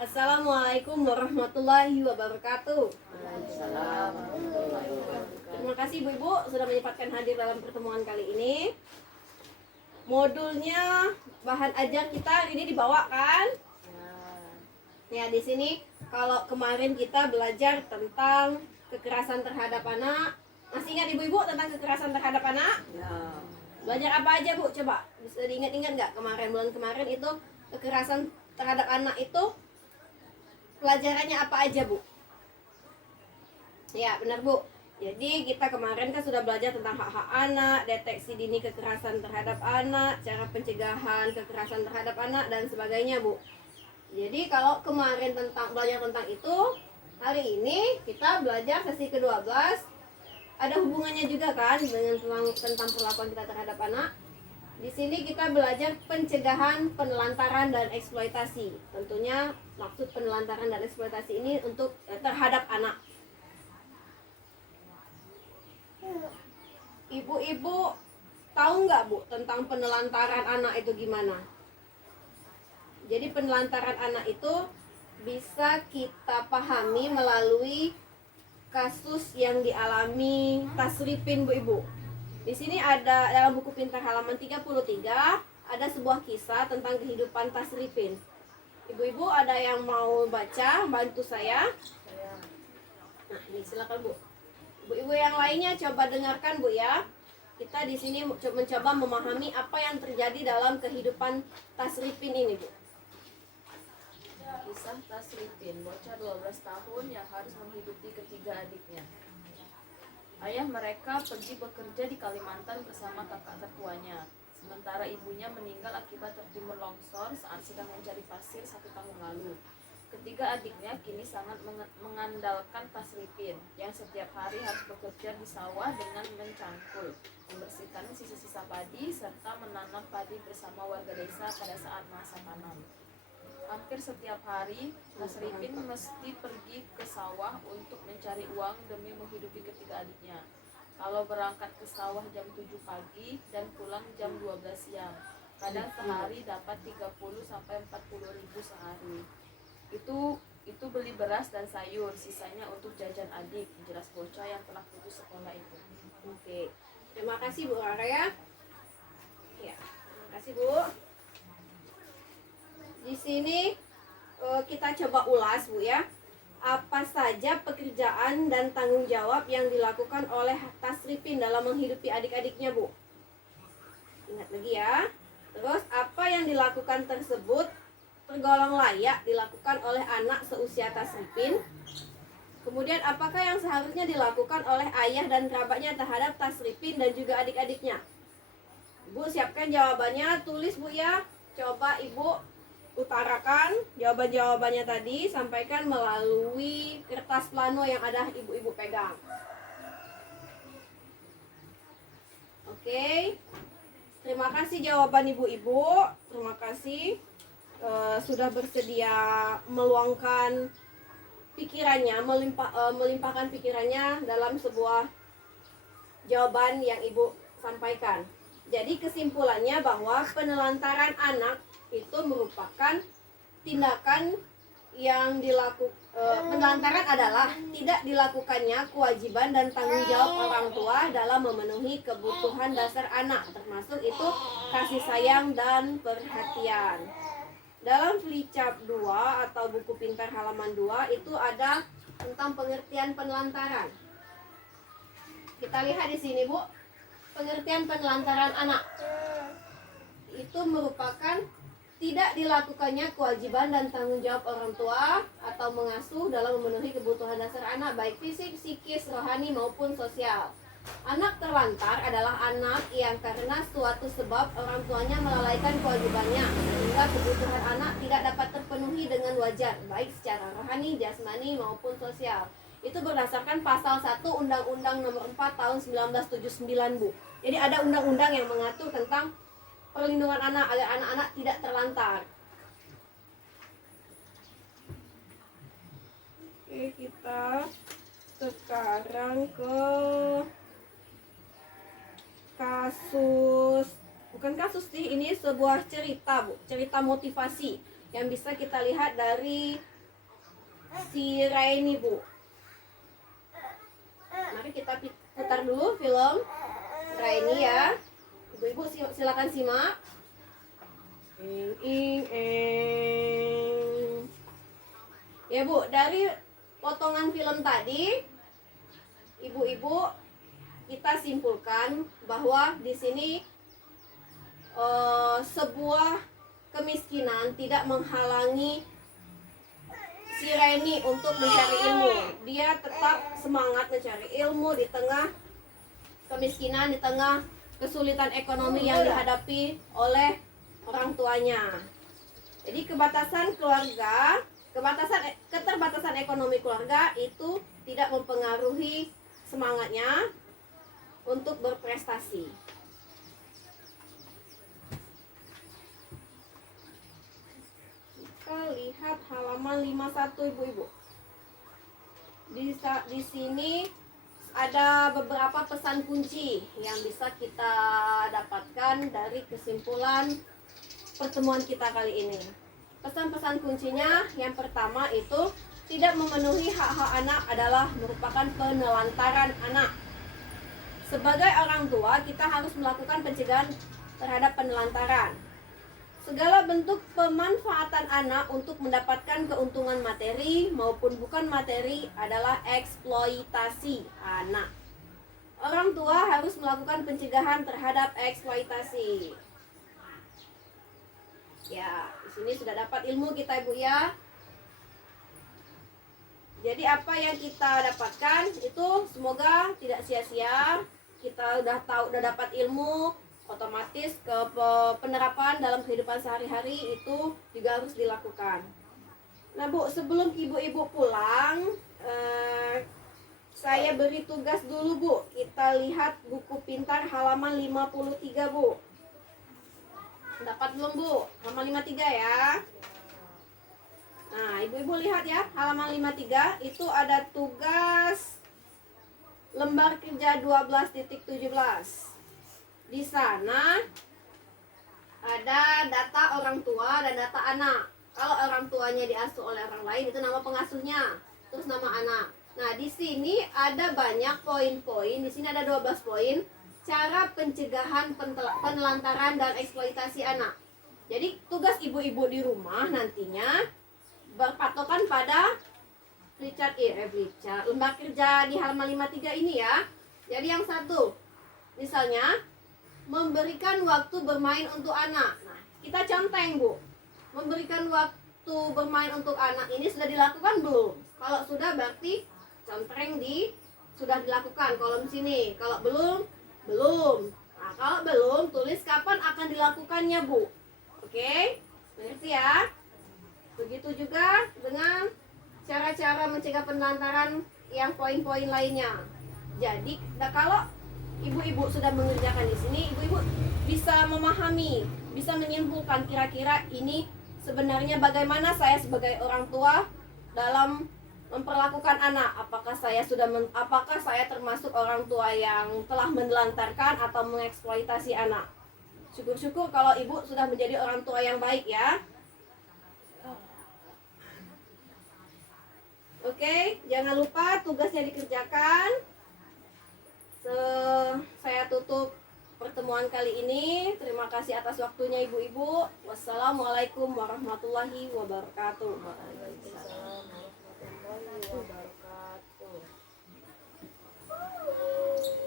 Assalamualaikum warahmatullahi wabarakatuh. Waalaikumsalam warahmatullahi wabarakatuh. Terima kasih Bu-Ibu sudah menyempatkan hadir dalam pertemuan kali ini. Modulnya bahan ajar kita hari ini dibawakan. Ya, di sini kalau kemarin kita belajar tentang kekerasan terhadap anak. Masih ingat Ibu-Ibu tentang kekerasan terhadap anak? Ya. Belajar apa aja Bu? Coba bisa diingat-ingat nggak bulan kemarin itu kekerasan terhadap anak itu pelajarannya apa aja Bu? Ya benar Bu. Jadi kita kemarin kan sudah belajar tentang hak-hak anak, deteksi dini kekerasan terhadap anak, cara pencegahan kekerasan terhadap anak dan sebagainya Bu. Jadi kalau kemarin belajar tentang itu, hari ini kita belajar sesi ke-12. Ada hubungannya juga kan dengan tentang perlakuan kita terhadap anak. Di sini kita belajar pencegahan penelantaran dan eksploitasi. Tentunya maksud penelantaran dan eksploitasi ini untuk terhadap anak. Ibu-ibu tahu nggak Bu tentang penelantaran anak itu gimana? Jadi penelantaran anak itu bisa kita pahami melalui kasus yang dialami Tasripin Bu Ibu. Di sini ada dalam buku pintar halaman 33 ada sebuah kisah tentang kehidupan Tasripin. Ibu-ibu ada yang mau baca, bantu saya. Nah, ini silakan Bu. Ibu-ibu yang lainnya coba dengarkan Bu ya. Kita di sini mencoba memahami apa yang terjadi dalam kehidupan Tasripin ini Bu. Kisah Tasripin, bocah 12 tahun yang harus menghidupi ketiga adiknya. Ayah mereka pergi bekerja di Kalimantan bersama kakak tertuanya. Sementara ibunya meninggal akibat tertimpa longsor saat sedang mencari pasir 1 tahun lalu. Ketiga adiknya kini sangat mengandalkan Tasripin yang setiap hari harus bekerja di sawah dengan mencangkul, membersihkan sisa-sisa padi, serta menanam padi bersama warga desa pada saat masa tanam. Hampir setiap hari, Tasripin mesti pergi ke sawah untuk mencari uang demi menghidupi ketiga adiknya. Kalau berangkat ke sawah jam 7 pagi dan pulang jam 12 siang, kadang sehari dapat 30 sampai 40 ribu sehari. Itu beli beras dan sayur, sisanya untuk jajan adik, jelas bocah yang telah putus sekolah itu. Oke. Terima kasih Bu Rara ya. Ya, terima kasih Bu. Di sini kita coba ulas Bu ya. Apa saja pekerjaan dan tanggung jawab yang dilakukan oleh Tasripin dalam menghidupi adik-adiknya Bu? Ingat lagi ya. Terus apa yang dilakukan tersebut tergolong layak dilakukan oleh anak seusia Tasripin? Kemudian apakah yang seharusnya dilakukan oleh ayah dan kerabatnya terhadap Tasripin dan juga adik-adiknya? Ibu siapkan jawabannya, tulis Bu ya. Coba Ibu utarakan jawaban-jawabannya tadi, sampaikan melalui kertas plano yang ada ibu-ibu pegang. Oke. Terima kasih jawaban ibu-ibu. Terima kasih sudah bersedia meluangkan pikirannya, melimpahkan pikirannya dalam sebuah jawaban yang ibu sampaikan. Jadi kesimpulannya bahwa penelantaran anak itu merupakan tindakan yang penelantaran adalah tidak dilakukannya kewajiban dan tanggung jawab orang tua dalam memenuhi kebutuhan dasar anak, termasuk itu kasih sayang dan perhatian. Dalam Flicap 2 atau buku pintar halaman 2 itu ada tentang pengertian penelantaran. Kita lihat di sini Bu, pengertian penelantaran anak itu merupakan tidak dilakukannya kewajiban dan tanggung jawab orang tua atau mengasuh dalam memenuhi kebutuhan dasar anak baik fisik, psikis, rohani maupun sosial. Anak terlantar adalah anak yang karena suatu sebab orang tuanya melalaikan kewajibannya sehingga kebutuhan anak tidak dapat terpenuhi dengan wajar baik secara rohani, jasmani maupun sosial. Itu berdasarkan pasal 1 Undang-Undang Nomor 4 Tahun 1979 Bu. Jadi ada undang-undang yang mengatur tentang perlindungan anak agar anak-anak tidak terlantar. Oke, kita sekarang ke kasus, bukan kasus sih, ini sebuah cerita Bu, cerita motivasi yang bisa kita lihat dari si Raini, Bu. Mari kita putar dulu film Raini ya. Ibu-ibu silakan simak. Ya Bu, dari potongan film tadi, ibu-ibu kita simpulkan bahwa di sini sebuah kemiskinan tidak menghalangi si Reni untuk mencari ilmu. Dia tetap semangat mencari ilmu di tengah kemiskinan, di tengah kesulitan ekonomi yang dihadapi oleh orang tuanya. Jadi keterbatasan ekonomi keluarga itu tidak mempengaruhi semangatnya untuk berprestasi. Kita lihat halaman 51 ibu-ibu. Di sini ada beberapa pesan kunci yang bisa kita dapatkan dari kesimpulan pertemuan kita kali ini. Pesan-pesan kuncinya yang pertama itu tidak memenuhi hak-hak anak adalah merupakan penelantaran anak. Sebagai orang tua, kita harus melakukan pencegahan terhadap penelantaran. Segala bentuk pemanfaatan anak untuk mendapatkan keuntungan materi maupun bukan materi adalah eksploitasi anak. Orang tua harus melakukan pencegahan terhadap eksploitasi. Ya, di sini sudah dapat ilmu kita Ibu ya. Jadi apa yang kita dapatkan itu semoga tidak sia-sia. Kita udah dapat ilmu, otomatis ke penerapan dalam kehidupan sehari-hari itu juga harus dilakukan. Nah Bu, sebelum ibu-ibu pulang, saya beri tugas dulu Bu. Kita lihat buku pintar halaman 53 Bu. Dapat belum Bu? Halaman 53 ya. Nah ibu-ibu lihat ya, halaman 53 itu ada tugas lembar kerja 12.17. Di sana ada data orang tua dan data anak. Kalau orang tuanya diasuh oleh orang lain itu nama pengasuhnya, terus nama anak. Nah, di sini ada banyak poin-poin. Di sini ada 12 poin cara pencegahan penelantaran dan eksploitasi anak. Jadi, tugas ibu-ibu di rumah nantinya berpatokan pada lembar kerja di halaman 53 ini ya. Jadi yang satu, misalnya memberikan waktu bermain untuk anak. Nah, kita conteng Bu. Memberikan waktu bermain untuk anak ini sudah dilakukan belum? Kalau sudah berarti contreng sudah dilakukan kolom sini. Kalau belum, belum. Nah, kalau belum, tulis kapan akan dilakukannya Bu. Oke? Mengerti ya? Begitu juga dengan cara-cara mencegah penelantaran yang poin-poin lainnya. Jadi, kalau ibu-ibu sudah mengerjakan di sini, ibu-ibu bisa memahami, bisa menyimpulkan kira-kira ini sebenarnya bagaimana saya sebagai orang tua dalam memperlakukan anak. Apakah saya termasuk orang tua yang telah menelantarkan atau mengeksploitasi anak? Syukur-syukur kalau ibu sudah menjadi orang tua yang baik ya. Oke, jangan lupa tugasnya dikerjakan. Saya tutup pertemuan kali ini. Terima kasih atas waktunya ibu-ibu. Wassalamualaikum warahmatullahi wabarakatuh.